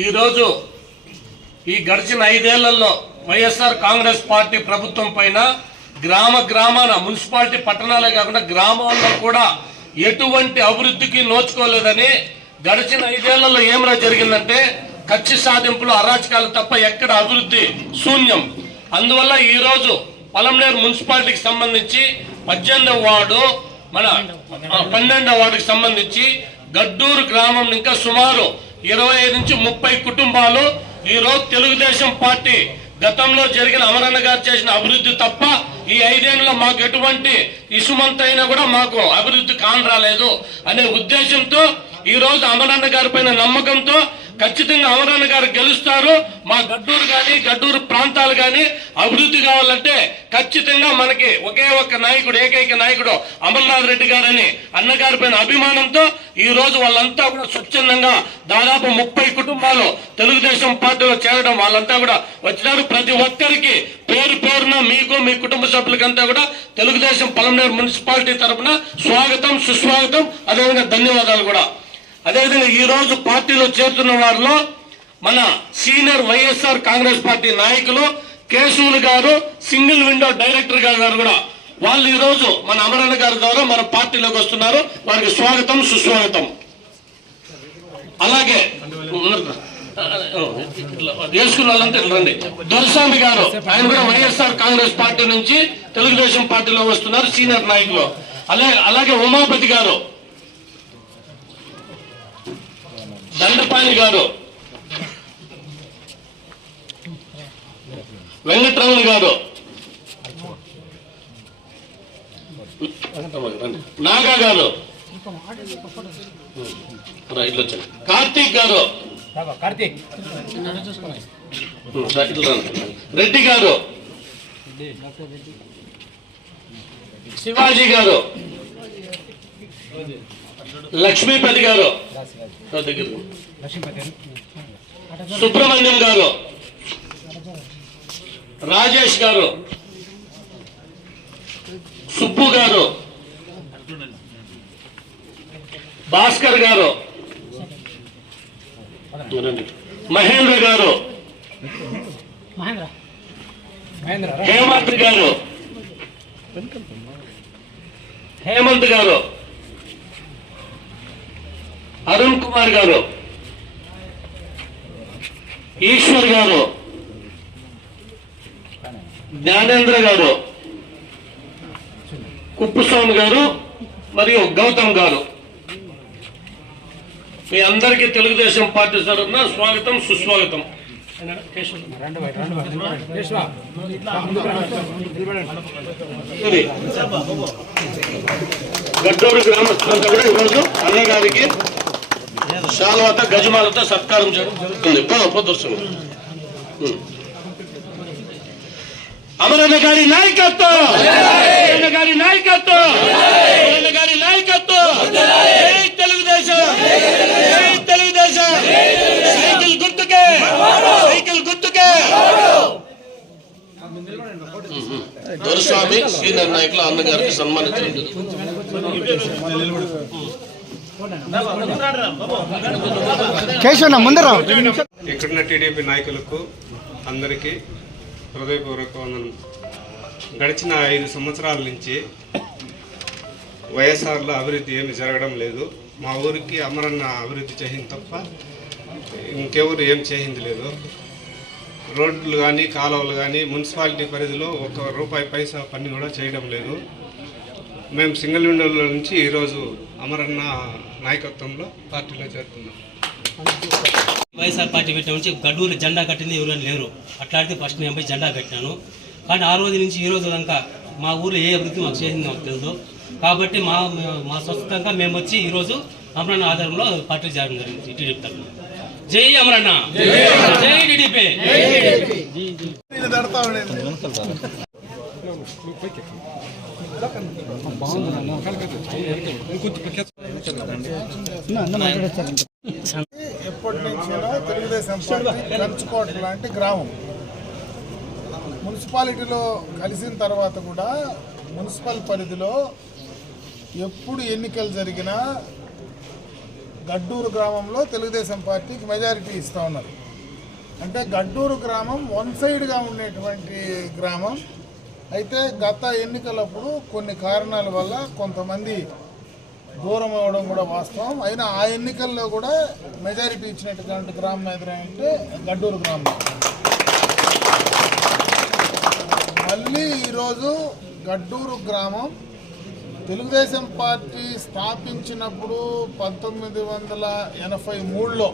ఈరోజు ఈ గడిచిన ఐదేళ్ళలో వైఎస్ఆర్ కాంగ్రెస్ పార్టీ ప్రభుత్వం పైన గ్రామ గ్రామాన మున్సిపాలిటీ పట్టణాలే కాకుండా గ్రామాల్లో కూడా ఎటువంటి అభివృద్ధికి నోచుకోలేదని గడిచిన ఐదేళ్ళలో ఏమైనా జరిగిందంటే కక్ష సాధింపులు అరాచకాలు తప్ప ఎక్కడ అభివృద్ధి శూన్యం. అందువల్ల ఈరోజు పలంనేరు మున్సిపాలిటీకి సంబంధించి పద్దెనిమిదవ వార్డు మన పన్నెండవ వార్డుకి సంబంధించి గడ్డూరు గ్రామం ఇంకా సుమారు ఇరవై ఐదు నుంచి ముప్పై కుటుంబాలు ఈ రోజు తెలుగుదేశం పార్టీ గతంలో జరిగిన అమరన్న గారు చేసిన అభివృద్ధి తప్ప ఈ ఐదేళ్ళలో మాకు ఎటువంటి ఇసుమంతైనా కూడా మాకు అభివృద్ధి కానరాలేదు అనే ఉద్దేశంతో ఈ రోజు అమరన్న గారి పైన నమ్మకంతో ఖచ్చితంగా అమరన్న గారు గెలుస్తారు. మా గడ్డూరు కానీ గడ్డూరు ప్రాంతాలు కానీ అభివృద్ధి కావాలంటే ఖచ్చితంగా మనకి ఒకే ఒక్క నాయకుడు ఏకైక నాయకుడు అమర్నాథ్ రెడ్డి గారని అన్నగారి పైన అభిమానంతో ఈ రోజు వాళ్ళంతా కూడా స్వచ్ఛందంగా దాదాపు ముప్పై కుటుంబాలు తెలుగుదేశం పార్టీలో చేరడం వాళ్ళంతా కూడా వచ్చినారు. ప్రతి ఒక్కరికి పేరు పేరున మీకు మీ కుటుంబ సభ్యులకంతా కూడా తెలుగుదేశం పలమనేరు మున్సిపాలిటీ తరపున స్వాగతం సుస్వాగతం అదేవిధంగా ధన్యవాదాలు కూడా. అదేవిధంగా ఈ రోజు పార్టీలో చేరుతున్న వారిలో మన సీనియర్ వైఎస్ఆర్ కాంగ్రెస్ పార్టీ నాయకులు కేశవులు గారు సింగిల్ విండో డైరెక్టర్ గారు కూడా. వాళ్ళు ఈ రోజు మన అమరణ గారి ద్వారా మన పార్టీలోకి వస్తున్నారు. వారికి స్వాగతం సుస్వాగతం. అలాగే వేసుకున్న రండి. దొరస్వామి గారు ఆయన కూడా వైఎస్ఆర్ కాంగ్రెస్ పార్టీ నుంచి తెలుగుదేశం పార్టీలో వస్తున్నారు సీనియర్ నాయకులు. అలాగే అలాగే ఉమాపతి గారు దండపాణి గారు. వెంకటరమణ గారు. నాగా గారు. వచ్చాను. కార్తీక్ గారు. కార్తీక్. రెడ్డి గారు. శివాజీ గారు. లక్ష్మీపతి గారు. సుబ్రహ్మణ్యం గారు. రాజేష్ గారు. సుబ్బు గారు. భాస్కర్ గారు. మహేంద్ర గారు. హేమంత్ గారు. హేమంత్ గారు. అరుణ్ కుమార్ గారు ఈశ్వర్ గారు జ్ఞానేంద్ర గారు కుప్పుస్వామి గారు మరియు గౌతమ్ గారు. మీ అందరికీ తెలుగుదేశం పార్టీ తరఫున స్వాగతం సుస్వాగతం. గడ్డూరు గ్రామస్తులంతా కూడా ఈరోజు అన్నగారికి శాల్వాత గజమాలతో సత్కారం జరుగుతుంది పో, పొద్దు వస్తుంది. ఉం. అమరన్న గారి నాయకత్వం అమరన్న గారి నాయకత్వం అమరన్న గారి నాయకత్వం జై తెలుగుదేశం జై తెలుగుదేశం సైకిల్ గుర్తుకే సైకిల్ గుర్తుకే దొరస్వామి సీనియర్ నాయకులు అన్నగారికి సన్మానించడం ఇక్కడున్న టీడీపీ నాయకులకు అందరికీ హృదయపూర్వక వందనం. గడిచిన ఐదు సంవత్సరాల నుంచి వైఎస్ఆర్లో అభివృద్ధి ఏమి జరగడం లేదు. మా ఊరికి అమరన్న అభివృద్ధి చేసింది తప్ప ఇంకెవరు ఏం చేసింది లేదు. రోడ్లు కానీ కాలువలు కానీ మున్సిపాలిటీ పరిధిలో ఒక రూపాయి పైసా పని కూడా చేయడం లేదు. మేము సింగిల్ విండోలో నుంచి ఈరోజు అమరన్న నాయకత్వంలో పార్టీలో చేరుతున్నాం వైఎస్ఆర్ పార్టీ పెట్టిన నుంచి గడ్డూరు జెండా కట్టింది ఎవరైనా లేరు. అట్లాంటిది ఫస్ట్ నేను పోయి జెండా కట్టినాను. కానీ ఆ రోజు నుంచి ఈ రోజు దాకా మా ఊర్లో ఏ అభివృద్ధి మాకు చేసింది మాకు తెలియదు కాబట్టి మా మా స్వస్థంగా మేము వచ్చి ఈరోజు అమరన్న ఆధారంలో పార్టీ చేరడం జరిగింది. టీడీపీ తరఫున జై అమరన్న. జై టీడీపీ. ఎప్పటి నుంచైనా తెలుగుదేశం పార్టీ కంచుకోట లాంటి గ్రామం మున్సిపాలిటీలో కలిసిన తర్వాత కూడా మున్సిపల్ పరిధిలో ఎప్పుడు ఎన్నికలు జరిగినా గడ్డూరు గ్రామంలో తెలుగుదేశం పార్టీకి మెజారిటీ ఇస్తూ ఉన్నారు అంటే గడ్డూరు గ్రామం వన్ సైడ్గా ఉండేటువంటి గ్రామం. అయితే గత ఎన్నికలప్పుడు కొన్ని కారణాల వల్ల కొంతమంది దూరం అవ్వడం కూడా వాస్తవం. అయినా ఆ ఎన్నికల్లో కూడా మెజారిటీ ఇచ్చినటువంటి గ్రామం ఎదురు అంటే గడ్డూరు గ్రామం. మళ్ళీ ఈరోజు గడ్డూరు గ్రామం తెలుగుదేశం పార్టీ స్థాపించినప్పుడు పంతొమ్మిది వందల ఎనభై మూడులో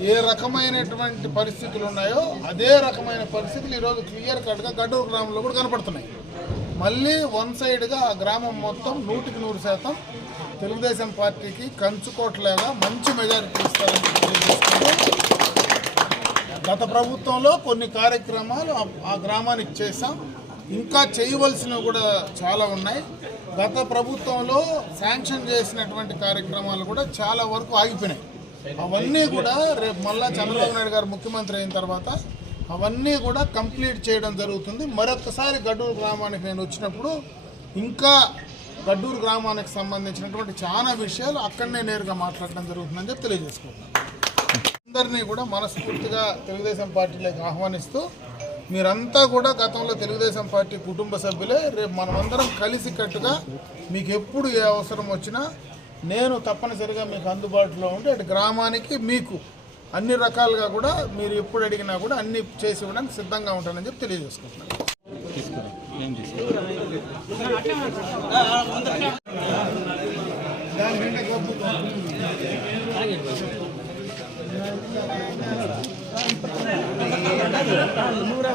ఏ రకమైనటువంటి పరిస్థితులు ఉన్నాయో అదే రకమైన పరిస్థితులు ఈరోజు క్లియర్ కట్గా గడ్డూరు గ్రామంలో కూడా కనపడుతున్నాయి. మళ్ళీ వన్ సైడ్గా ఆ గ్రామం మొత్తం నూటికి నూరు శాతం తెలుగుదేశం పార్టీకి కంచుకోట్లేగా మంచి మెజారిటీ ఇస్తారని గత ప్రభుత్వంలో కొన్ని కార్యక్రమాలు ఆ- ఆ గ్రామానికి చేశాం. ఇంకా చేయవలసినవి కూడా చాలా ఉన్నాయి. గత ప్రభుత్వంలో శాంక్షన్ చేసినటువంటి కార్యక్రమాలు కూడా చాలా వరకు ఆగిపోయినాయి. అవన్నీ కూడా రేపు మళ్ళా చంద్రబాబు నాయుడు గారు ముఖ్యమంత్రి అయిన తర్వాత అవన్నీ కూడా కంప్లీట్ చేయడం జరుగుతుంది. మరొకసారి గడ్డూరు గ్రామానికి నేను వచ్చినప్పుడు ఇంకా గడ్డూరు గ్రామానికి సంబంధించినటువంటి చాలా విషయాలు అక్కడనే నేరుగా మాట్లాడడం జరుగుతుందని చెప్పి తెలియజేసుకుంటున్నాను. అందరినీ కూడా మనస్ఫూర్తిగా తెలుగుదేశం పార్టీలోకి ఆహ్వానిస్తూ మీరంతా కూడా గతంలో తెలుగుదేశం పార్టీ కుటుంబ సభ్యులే రేపు మనమందరం కలిసికట్టుగా మీకు ఎప్పుడు ఏ అవసరం వచ్చినా నేను తప్పనిసరిగా మీకు అందుబాటులో ఉంటే అటు గ్రామానికి మీకు అన్ని రకాలుగా కూడా మీరు ఎప్పుడు అడిగినా కూడా అన్ని చేసి ఇవ్వడానికి సిద్ధంగా ఉంటానని చెప్పి తెలియజేసుకుంటున్నాను. నూరా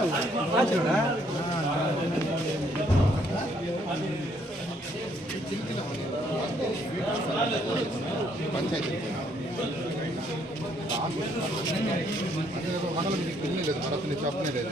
పంచాయతీ. మనలో మీకు చెప్పనే లేదు